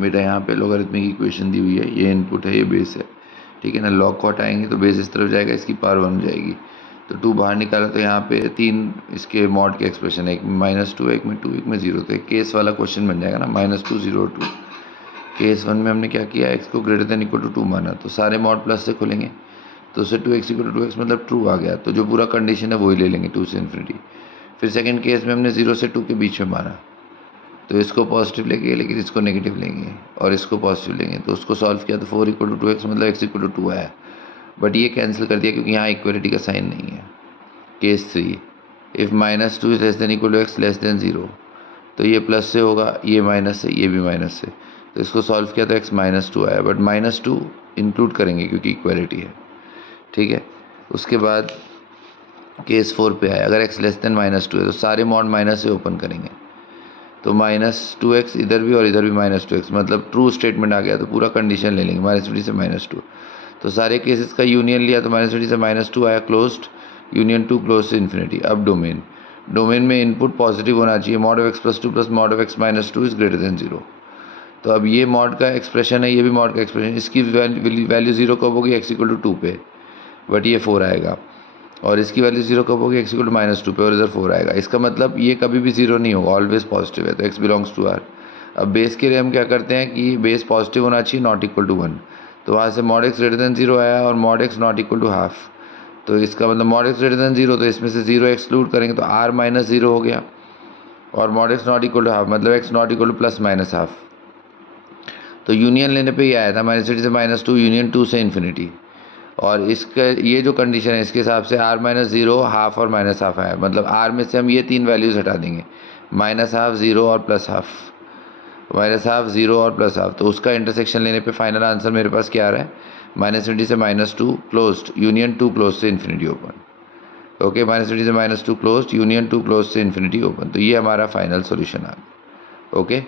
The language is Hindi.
मेरा यहाँ पे लॉगरिथमिक इक्वेशन दी हुई है, ये इनपुट है, ये बेस है, ठीक है ना। लॉग को हटाएंगे तो बेस इस तरफ जाएगा, इसकी पावर 1 हो जाएगी। तो 2 बाहर निकाला तो यहाँ पे 3 इसके मॉड के एक्सप्रेशन है, एक में -2, एक में 2, एक में 0। तो एक केस वाला क्वेश्चन बन जाएगा ना, -2 0 2। केस 1 में हमने क्या किया, x को ग्रेटर देन इक्वल टू 2 माना, तो सारे मॉड प्लस से खुलेंगे, तो उससे 2x इक्वल टू 2x मतलब ट्रू आ गया, तो जो पूरा कंडीशन है वही ले लेंगे 2 से इन्फिनिटी। फिर सेकंड केस में हमने 0 से 2 के बीच में माना, तो इसको पॉजिटिव लेंगे लेकिन इसको नेगेटिव लेंगे, और इसको पॉजिटिव लेंगे, तो उसको सॉल्व किया तो 4 इक्वल टू 2x मतलब x इक्वल टू 2 आया। बट ये कैंसिल कर दिया क्योंकि यहाँ इक्वलिटी का साइन नहीं है। Case 3, if -2 is less than equal to x less than 0, तो ये प्लस से होगा, ये माइनस से, ये भी माइनस से, तो इसको सॉल्व किया तो x -2 आया, बट -2 इंक्लूड करेंगे क्योंकि इक्वलिटी है, ठीक है। उसके बाद केस 4 पे आया, अगर x लेस देन -2 है तो सारे मॉड माइनस से ओपन करेंगे, तो -2x इधर भी और इधर भी -2x मतलब ट्रू स्टेटमेंट आ गया, तो पूरा कंडीशन ले लेंगे -3 से -2। तो सारे केसेस का यूनियन लिया तो -3 से -2 आया, क्लोज्ड, यूनियन 2 क्लोज से इन्फिनिटी। अब डोमेन में इनपुट पॉजिटिव होना चाहिए, mod of x + 2 + mod of x - 2 is greater than 0। तो अब ये मॉड का एक्सप्रेशन है, ये भी मॉड का एक्सप्रेशन, इसकी वैल्यू 0 कब होगी, x इक्वल टू 2 पे, बट ये 4 आएगा, और इसकी वैल्यू 0 कब होगी, x इक्वल टू -2 पे, और इधर 4 आएगा। इसका मतलब ये कभी भी 0 नहीं होगा, ऑलवेज पॉजिटिव है, तो x बिलोंग्स टू R। अब बेस के लिए हम क्या करते हैं कि बेस पॉजिटिव होना चाहिए, नॉट इक्वल टू 1, तो वहाँ से mod x ग्रेटर देन 0 आया, और mod x not equal to half, तो इसका मतलब mod x ग्रेटर देन 0, तो इसमें से 0 एक्सक्लूड करेंगे तो r -0 हो गया, और mod x not equal to half मतलब x not equal to plus minus half. तो यूनियन लेने पे ही आया था, -3 से -2, यूनियन 2 से इन्फिनिटी, और इसका ये जो कंडीशन है इसके हिसाब से r -0 हाफ और माइनस हाफ आया, मतलब r में से हम ये 3 वैल्यूज़ हटा देंगे, -हाफ, 0 और प्लस हाफ, -हाफ, 0 और प्लस हाफ, तो उसका इंटरसेक्शन लेने पे फाइनल आंसर मेरे पास क्या आ रहा है, -20 से -2 क्लोज्ड, यूनियन 2 क्लोज से इन्फिनिटी ओपन। ओके, -20 से -2 क्लोज्ड, यूनियन 2 क्लोज से इन्फिनिटी ओपन, तो ये हमारा फाइनल सोल्यूशन आ गया। ओके।